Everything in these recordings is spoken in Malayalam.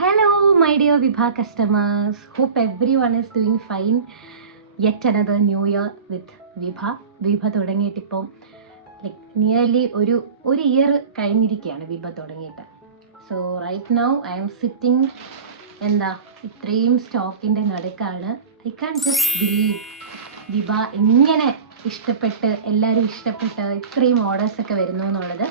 Hello, my dear Vibha customers. Hope everyone is doing fine. Yet another new year with Vibha. Vibha തുടങ്ങിയിട്ടിപ്പോൾ നിയർലി ഒരു ഇയർ കഴിഞ്ഞിരിക്കുകയാണ് വിഭ തുടങ്ങിയിട്ട്. So right now I am sitting ഇത്രയും സ്റ്റോക്കിൻ്റെ നടുക്കാണ്. I can just believe Vibha ഇങ്ങനെ എല്ലാവരും ഇഷ്ടപ്പെട്ട് ഇത്രയും ഓർഡേഴ്സൊക്കെ വരുന്നു എന്നുള്ളത്.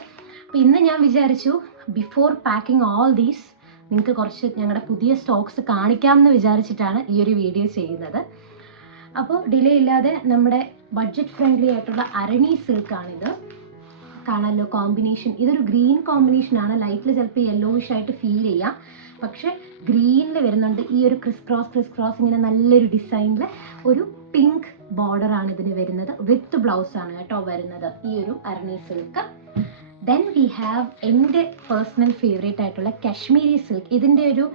അപ്പോൾ ഇന്ന് ഞാൻ വിചാരിച്ചു ബിഫോർ പാക്കിംഗ് ഓൾ ദീസ് നിങ്ങൾക്ക് കുറച്ച് ഞങ്ങളുടെ പുതിയ സ്റ്റോക്സ് കാണിക്കാമെന്ന് വിചാരിച്ചിട്ടാണ് ഈ ഒരു വീഡിയോ ചെയ്യുന്നത്. അപ്പോൾ ഡിലേ ഇല്ലാതെ നമ്മുടെ ബഡ്ജറ്റ് ഫ്രണ്ട്ലി ആയിട്ടുള്ള അരണി സിൽക്കാണിത്. കാണാമല്ലോ കോമ്പിനേഷൻ, ഇതൊരു ഗ്രീൻ കോമ്പിനേഷനാണ്. ലൈറ്റിൽ ചിലപ്പോൾ യെല്ലോയിഷ് ആയിട്ട് ഫീൽ ചെയ്യാം, പക്ഷെ ഗ്രീനിൽ വരുന്നുണ്ട്. ഈ ഒരു ക്രിസ് ക്രോസ് ഇങ്ങനെ നല്ലൊരു ഡിസൈനിൽ ഒരു പിങ്ക് ബോർഡറാണ് ഇതിന് വരുന്നത്. വിത്ത് ബ്ലൗസാണ് കേട്ടോ വരുന്നത് ഈ ഒരു Arani silk. Then we have എൻ്റെ പേഴ്സണൽ ഫേവറേറ്റ് ആയിട്ടുള്ള കാശ്മീരി സിൽക്ക്. ഇതിൻ്റെ ഒരു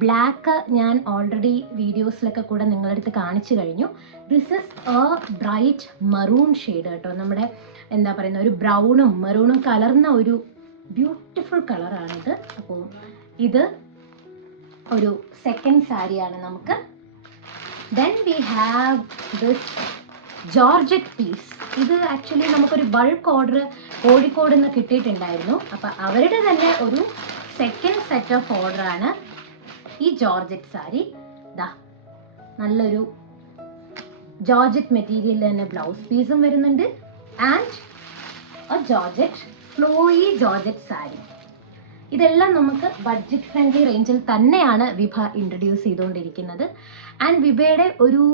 ബ്ലാക്ക് ഞാൻ ഓൾറെഡി വീഡിയോസിലൊക്കെ കൂടെ നിങ്ങളടുത്ത് കാണിച്ചു കഴിഞ്ഞു. This is A bright maroon shade കേട്ടോ. നമ്മുടെ ഒരു ബ്രൗണും മെറൂണും കലർന്ന ഒരു ബ്യൂട്ടിഫുൾ കളറാണിത്. അപ്പോൾ ഇത് ഒരു സെക്കൻഡ് സാരിയാണ് നമുക്ക്. Then we have this georgette piece. ഇത് ആക്ച്വലി നമുക്കൊരു ബൾക്ക് ഓർഡർ കോഴിക്കോട് നിന്ന് കിട്ടിയിട്ടുണ്ടായിരുന്നു. അപ്പം അവരുടെ തന്നെ ഒരു സെക്കൻഡ് സെറ്റ് ഓഫ് ഓർഡറാണ് ഈ ജോർജറ്റ് സാരി. നല്ലൊരു ജോർജറ്റ് മെറ്റീരിയലിൽ തന്നെ ബ്ലൗസ് പീസും വരുന്നുണ്ട് and georgette flowy georgette sari. ഇതെല്ലാം നമുക്ക് ബഡ്ജറ്റ് ഫ്രണ്ട്ലി റേഞ്ചിൽ തന്നെയാണ് വിഭ ഇൻട്രൊഡ്യൂസ് ചെയ്തുകൊണ്ടിരിക്കുന്നത്. ആൻഡ് വിഭയുടെ ഒരു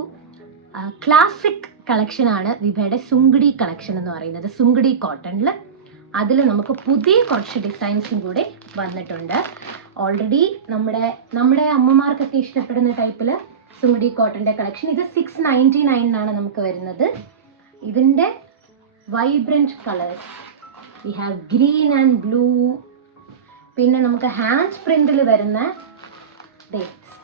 ക്ലാസിക് കളക്ഷനാണ് വിഭയുടെ സുങ്കടി കളക്ഷൻ എന്ന് പറയുന്നത്. സുങ്കടി കോട്ടണിൽ അതിൽ നമുക്ക് പുതിയ കുറച്ച് ഡിസൈൻസും കൂടെ വന്നിട്ടുണ്ട്. ഓൾറെഡി നമ്മുടെ അമ്മമാർക്കൊക്കെ ഇഷ്ടപ്പെടുന്ന ടൈപ്പിൽ സുങ്കടി കോട്ടൻ്റെ കളക്ഷൻ. ഇത് 699 നമുക്ക് വരുന്നത്. ഇതിൻ്റെ vibrant colours we have green and blue. പിന്നെ നമുക്ക് ഹാൻഡ് പ്രിന്റിൽ വരുന്ന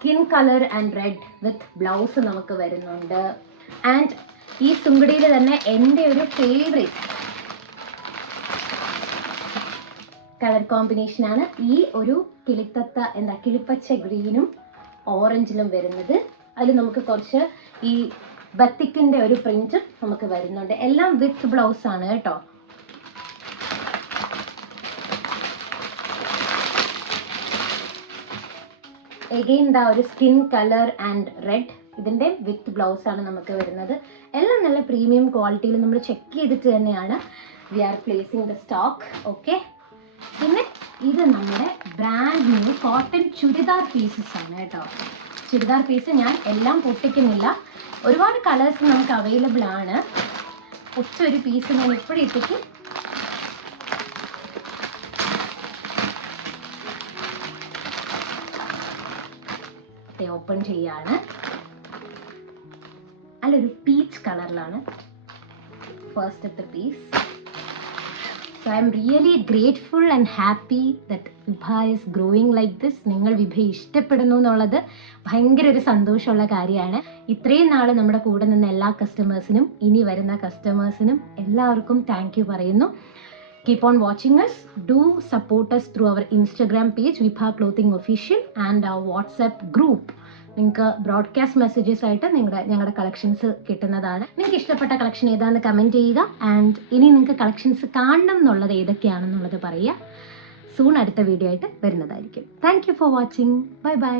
skin colour and read with blouse നമുക്ക് വരുന്നുണ്ട്. ആൻഡ് ഈ സുങ്കടിയിൽ തന്നെ എൻ്റെ ഒരു ഫേവറേറ്റ് കളർ കോമ്പിനേഷനാണ് ഈ ഒരു കിളിപ്പച്ച ഗ്രീനും ഓറഞ്ചിലും വരുന്നത്. അതിൽ നമുക്ക് കുറച്ച് ഈ ബത്തിക്കിൻ്റെ ഒരു പ്രിന്റും നമുക്ക് വരുന്നുണ്ട്. എല്ലാം വിത്ത് ബ്ലൗസ് ആണ് കേട്ടോ. എഗെയിൻ ഒരു സ്കിൻ കളർ ആൻഡ് റെഡ്. ഇതിൻ്റെ വിത്ത് ബ്ലൗസ് ആണ് നമുക്ക് വരുന്നത്. എല്ലാം നല്ല പ്രീമിയം ക്വാളിറ്റിയിൽ നമ്മൾ ചെക്ക് ചെയ്തിട്ട് തന്നെയാണ് we are placing the stock. Okay, പിന്നെ ഇത് നമ്മുടെ brand new cotton churidar pieces ആണ് കേട്ടോ. ചുരിദാർ പീസ് ഞാൻ എല്ലാം പൊട്ടിക്കുന്നില്ല, ഒരുപാട് കളേഴ്സ് നമുക്ക് അവൈലബിൾ ആണ്. ഒറ്റൊരു പീസ് ഞാൻ എപ്പോഴും ഇട്ടിട്ട് ഓപ്പൺ ചെയ്യാണ്. നല്ലൊരു പീച്ച് കളറിലാണ് ഫസ്റ്റത്തെ piece. So I'm really grateful and happy that Vibha is growing like this. നിങ്ങൾ വിഭ ഇഷ്ടപ്പെടുന്നു എന്നുള്ളത് ഭയങ്കര ഒരു സന്തോഷമുള്ള കാര്യമാണ്. ഇത്രയും നാൾ നമ്മുടെ കൂടെ നിന്ന എല്ലാ കസ്റ്റമേഴ്സിനും ഇനി വരുന്ന കസ്റ്റമേഴ്സിനും എല്ലാവർക്കും താങ്ക് യു പറയുന്നു. Keep on watching us. Do support us through our Instagram page Vibha Clothing Official and our WhatsApp group. നിങ്ങൾക്ക് ബ്രോഡ്കാസ്റ്റ് മെസ്സേജസ് ആയിട്ട് ഞങ്ങളുടെ കളക്ഷൻസ് കിട്ടുന്നതാണ്. നിങ്ങൾക്ക് ഇഷ്ടപ്പെട്ട കളക്ഷൻ ഏതാണെന്ന് കമൻറ്റ് ചെയ്യുക. ആൻഡ് ഇനി നിങ്ങൾക്ക് കളക്ഷൻസ് കാണണം എന്നുള്ളത് ഏതൊക്കെയാണെന്നുള്ളത് പറയുക. സൂൺ അടുത്ത വീഡിയോ ആയിട്ട് വരുന്നതായിരിക്കും. Thank you for watching. Bye bye.